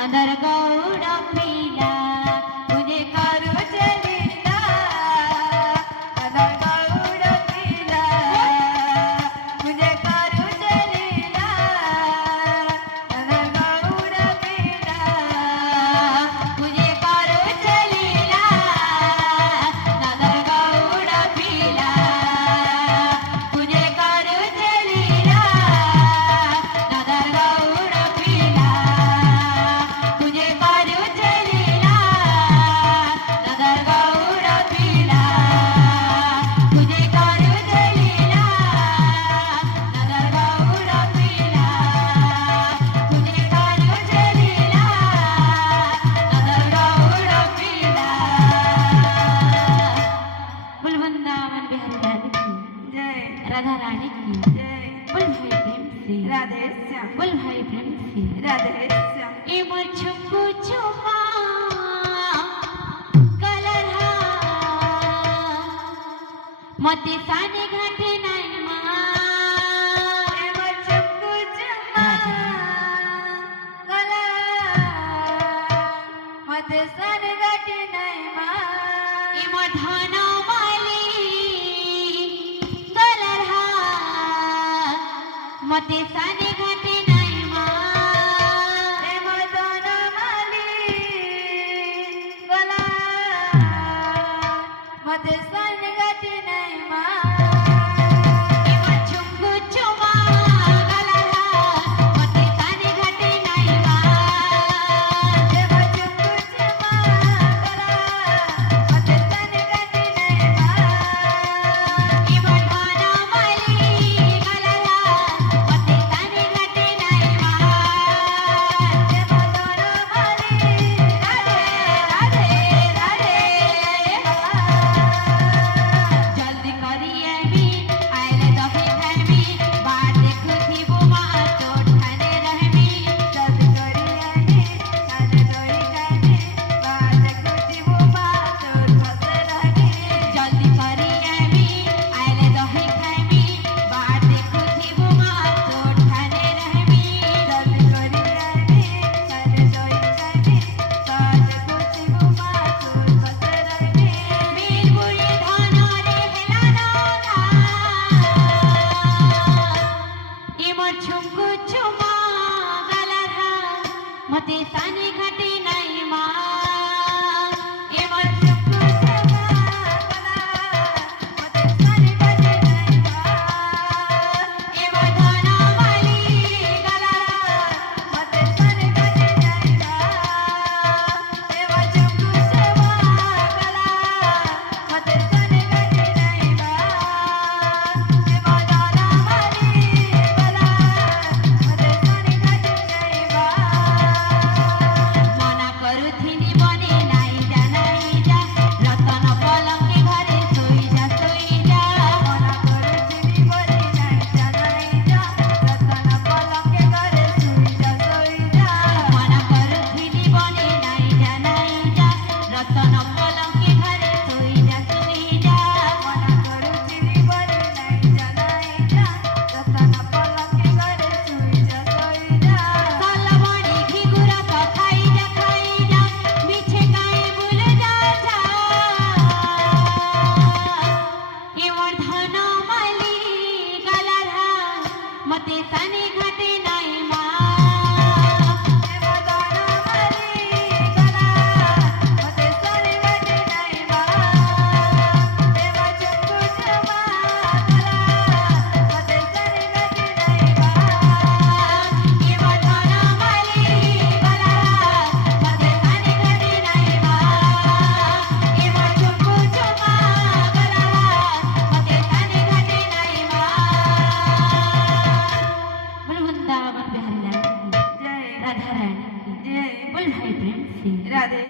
Another Gaur पीला मुझे करो चलीला नंदर गौड़ पीला मुझे करो चलीला नंदर गौड़ पीला मुझे करो चलीला नंदर गौड़ पीला मुझे करो चलीला नंदर गौड़ पीला तुझे करू चलीला नगर गौड़ पीला तुझे करू चलीला नगर गौड़ पीला तुझे करू चलीला नगर गौड़ पीला। बोल वृंदावन बिहारी लाल की जय, राधा रानी की जय। बोल भाई प्रेम से राधे श्याम, बोल भाई प्रेम से राधे श्याम। ये मुझको चुमा कलर मते साने घाटे नहीं माँ ये मुझको चुमा कलर मते साने घाटे नहीं माँ ये मधाना वाली कलर मते साने घाटे नहीं माँ ये मधाना वाली कलर मते साने घाटे नहीं माँ ये मुझको चुमा कलर मते साने घाटे नहीं माँ ये मुझको चुमा कलर मते साने घाटे नहीं माँ ये मधाना वाली कलर मते साने घाटे नहीं माँ ये मधाना वाली राधे राधे राधे जल्दी करिए भी आइले दफे रहमी बात देखुथी बुमा चोट खाने रहमी जल्दी करिए भी आइले दही रहमी बात देखुथी बुमा चोट खाने रहमी जल्दी करिए भी आइले दही रहमी बात देखुथी बुमा चोट खाने रहमी जल्दी करिए भी आइले दही रहमी बात देखुथी बुमा चोट खाने रहमी बीर बुरी धाना रे हेलाना इमर छुमको छुमा गलरा मते साने घाटे नहीं माँ इमर छुमको छुमा गलरा मते साने घाटे नहीं माँ इमर धाना वाली गलरा मते साने घाटे नहीं माँ इमर छुमको छुमा गलरा मते साने घाटे नहीं माँ इमर धाना वाली गलरा मते साने घाटे नहीं माँ मना करुथिनी बने नाई जा रतन पलंग के घरे सोई जा मना करुथिनी बने नाई जा रतन पलंग के घरे सोई जा मना करुथिनी बने नाई जा रतन पलंग के घरे सोई जा मना करुथिनी बने नाई जा रतन पलंग के घरे सोई जा साला बड़ी घिगुरा तो खाई जा पीछे काहे भूल जा ये वर्धना माली गलरा मते साने घाटे नहीं माँ ये वर्धना माली गलरा मते साने घाटे नहीं माँ ये मुझको चुमा गलरा मते साने घाटे नहीं माँ ये वर्धना माली गलरा मते साने घाटे नहीं माँ ये मुझको चुमा गलरा मते साने घाटे नहीं माँ। बोल वृंदावन बिहारी लाल की जय, राधा रानी की जय। बोल भाई प्रेम से राधे।